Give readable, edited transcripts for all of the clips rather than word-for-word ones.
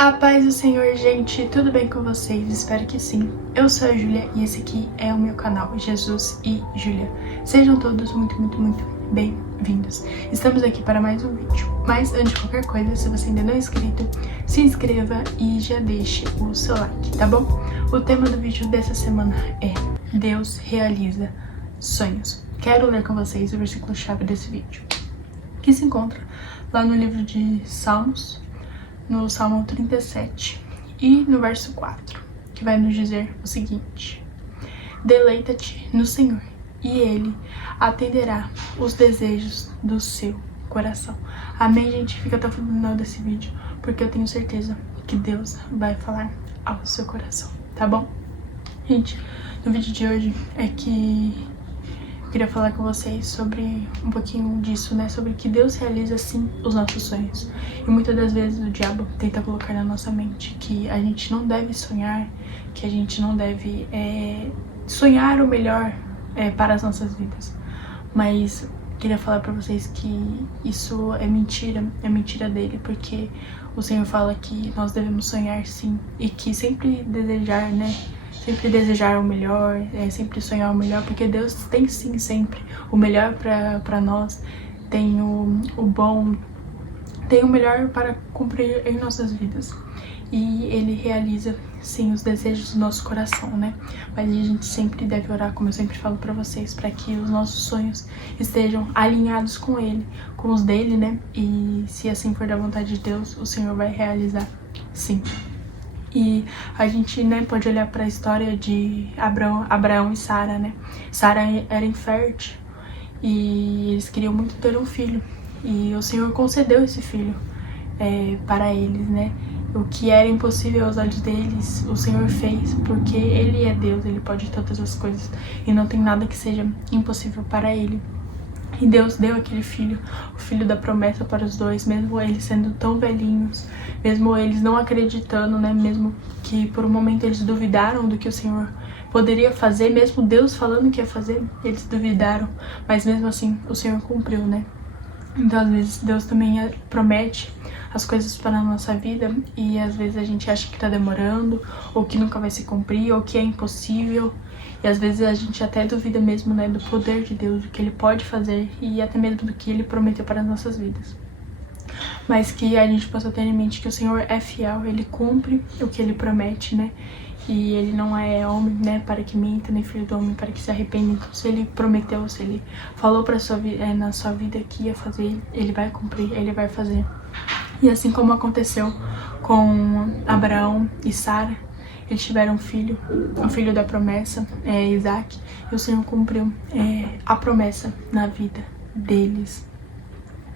A paz do Senhor, gente, tudo bem com vocês? Espero que sim. Eu sou a Júlia e esse aqui é o meu canal, Jesus e Júlia. Sejam todos muito bem-vindos. Estamos aqui para mais um vídeo. Mas antes de qualquer coisa, se você ainda não é inscrito, se inscreva e já deixe o seu like, tá bom? O tema do vídeo dessa semana é Deus realiza sonhos. Quero ler com vocês o versículo-chave desse vídeo, que se encontra lá no livro de Salmos, no Salmo 37 e no verso 4, que vai nos dizer o seguinte: deleita-te no Senhor e Ele atenderá os desejos do seu coração. Amém, gente? Fica até o final desse vídeo, porque eu tenho certeza que Deus vai falar ao seu coração, tá bom? Gente, no vídeo de hoje eu queria falar com vocês sobre um pouquinho disso, né? Sobre que Deus realiza, sim, os nossos sonhos. E muitas das vezes o diabo tenta colocar na nossa mente que a gente não deve sonhar, que a gente não deve sonhar o melhor para as nossas vidas. Mas queria falar pra vocês que isso é mentira dele, porque o Senhor fala que nós devemos sonhar, sim, e que sempre desejar, né? Sempre desejar o melhor, sempre sonhar o melhor, porque Deus tem sim sempre o melhor para nós, tem o bom, tem o melhor para cumprir em nossas vidas. E Ele realiza sim os desejos do nosso coração, né? Mas a gente sempre deve orar, como eu sempre falo para vocês, para que os nossos sonhos estejam alinhados com Ele, com os dele, né? E se assim for da vontade de Deus, o Senhor vai realizar, sim. E a gente, né, pode olhar para a história de Abraão e Sara, né? Sara era infértil e eles queriam muito ter um filho. E o Senhor concedeu esse filho para eles, né? O que era impossível aos olhos deles, o Senhor fez, porque Ele é Deus, Ele pode todas as coisas. E não tem nada que seja impossível para Ele. E Deus deu aquele filho, o filho da promessa para os dois, mesmo eles sendo tão velhinhos, mesmo eles não acreditando, né? Mesmo que por um momento eles duvidaram do que o Senhor poderia fazer, mesmo Deus falando que ia fazer, eles duvidaram, mas mesmo assim o Senhor cumpriu, né? Então às vezes Deus também promete as coisas para a nossa vida e às vezes a gente acha que tá demorando, ou que nunca vai se cumprir, ou que é impossível. E às vezes a gente até duvida mesmo, né, do poder de Deus, do que Ele pode fazer e até mesmo do que Ele prometeu para as nossas vidas. Mas que a gente possa ter em mente que o Senhor é fiel, Ele cumpre o que Ele promete, né? E Ele não é homem, né, para que minta, nem filho do homem para que se arrependa. Então, se Ele prometeu, se Ele falou para na sua vida que ia fazer, Ele vai cumprir, Ele vai fazer. E assim como aconteceu com Abraão e Sara, eles tiveram um filho, o filho da promessa, Isaac, e o Senhor cumpriu a promessa na vida deles.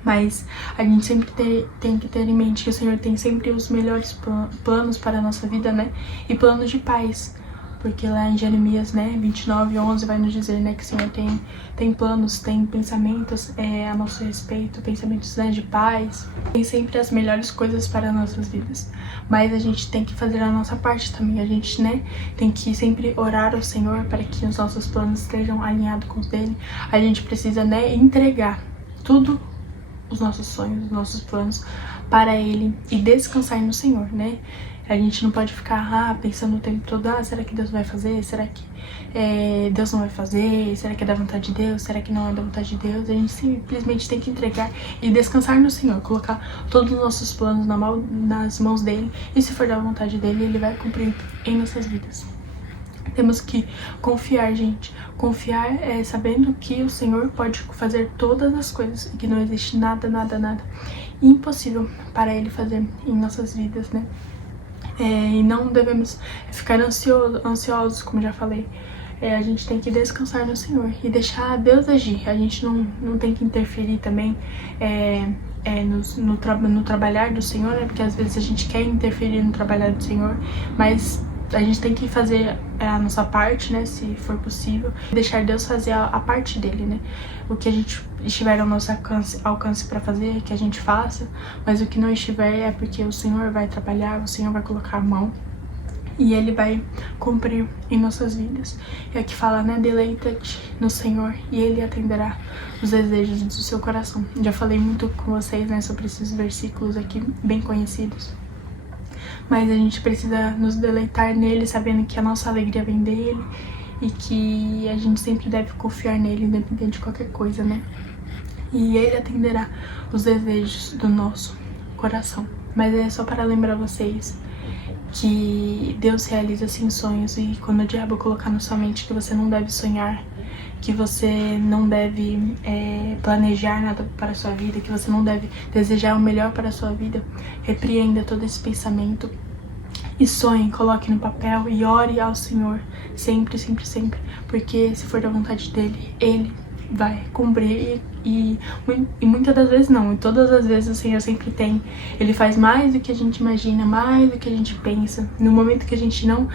Mas a gente sempre tem que ter em mente que o Senhor tem sempre os melhores planos para a nossa vida, né? E planos de paz. Porque lá em Jeremias, né, 29:11 vai nos dizer, né, que o Senhor tem planos, tem pensamentos a nosso respeito, pensamentos, né, de paz. Tem sempre as melhores coisas para as nossas vidas. Mas a gente tem que fazer a nossa parte também. A gente, né, tem que sempre orar ao Senhor para que os nossos planos estejam alinhados com os dele. A gente precisa, né, entregar tudo, os nossos sonhos, os nossos planos para Ele e descansar no Senhor, né? A gente não pode ficar pensando o tempo todo, será que Deus vai fazer? Será que Deus não vai fazer? Será que é da vontade de Deus? Será que não é da vontade de Deus? A gente simplesmente tem que entregar e descansar no Senhor, colocar todos os nossos planos nas mãos dele, e se for da vontade dele, Ele vai cumprir em nossas vidas. Temos que confiar, gente. Confiar sabendo que o Senhor pode fazer todas as coisas e que não existe nada impossível para Ele fazer em nossas vidas, né? E não devemos ficar ansiosos, como já falei. A gente tem que descansar no Senhor e deixar Deus agir. A gente não tem que interferir também no trabalhar do Senhor, né? Porque às vezes a gente quer interferir no trabalhar do Senhor, mas a gente tem que fazer a nossa parte, né, se for possível, deixar Deus fazer a parte dele, né? O que a gente estiver ao nosso alcance para fazer, que a gente faça, mas o que não estiver é porque o Senhor vai trabalhar, o Senhor vai colocar a mão e Ele vai cumprir em nossas vidas. E aqui fala, né, deleita-te no Senhor e Ele atenderá os desejos do seu coração. Já falei muito com vocês, né, sobre esses versículos aqui bem conhecidos. mas a gente precisa nos deleitar nele, sabendo que a nossa alegria vem dele e que a gente sempre deve confiar nele, independente de qualquer coisa, né? E ele atenderá os desejos do nosso coração. Mas é só para lembrar vocês que Deus realiza sim sonhos, e quando o diabo colocar na sua mente que você não deve sonhar, que você não deve planejar nada para a sua vida, que você não deve desejar o melhor para a sua vida, repreenda todo esse pensamento e sonhe, coloque no papel e ore ao Senhor sempre, sempre, sempre, porque se for da vontade dele, ele vai cumprir e muitas das vezes não, e todas as vezes o Senhor sempre tem. Ele faz mais do que a gente imagina, mais do que a gente pensa, no momento que a gente não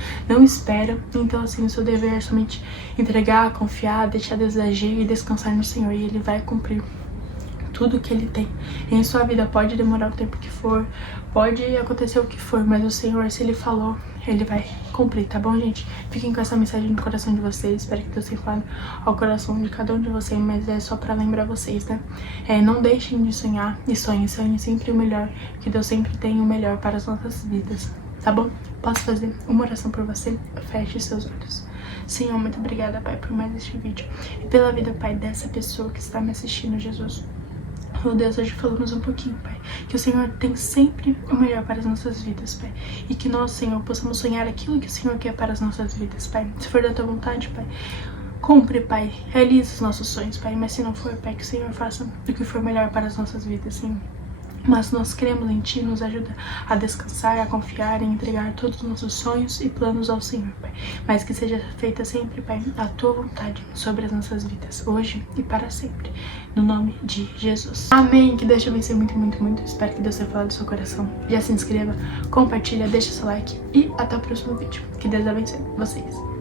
espera. Então assim, o seu dever é somente entregar, confiar, deixar Deus agir e descansar no Senhor, e ele vai cumprir tudo que ele tem em sua vida. Pode demorar o tempo que for, pode acontecer o que for, mas o Senhor, se ele falou, ele vai cumprir, tá bom, gente? Fiquem com essa mensagem no coração de vocês. Espero que Deus tenha falado ao coração de cada um de vocês, mas é só pra lembrar vocês, né? Não deixem de sonhar e sonhem sempre o melhor, que Deus sempre tem o melhor para as nossas vidas, tá bom? Posso fazer uma oração por você? Feche seus olhos. Senhor, muito obrigada, Pai, por mais este vídeo e pela vida, Pai, dessa pessoa que está me assistindo, Jesus. Oh Deus, hoje falamos um pouquinho, Pai, que o Senhor tem sempre o melhor para as nossas vidas, Pai, e que nós, Senhor, possamos sonhar aquilo que o Senhor quer para as nossas vidas, Pai. Se for da tua vontade, Pai, cumpre, Pai, realize os nossos sonhos, Pai, mas se não for, Pai, que o Senhor faça o que for melhor para as nossas vidas, Senhor. Mas nós cremos em Ti, nos ajuda a descansar, a confiar e entregar todos os nossos sonhos e planos ao Senhor, Pai. Mas que seja feita sempre, Pai, a Tua vontade sobre as nossas vidas, hoje e para sempre. No nome de Jesus. Amém. Que Deus te abençoe muito, muito, muito. Espero que Deus tenha falado do seu coração. Já se inscreva, compartilha, deixa seu like e até o próximo vídeo. Que Deus abençoe vocês.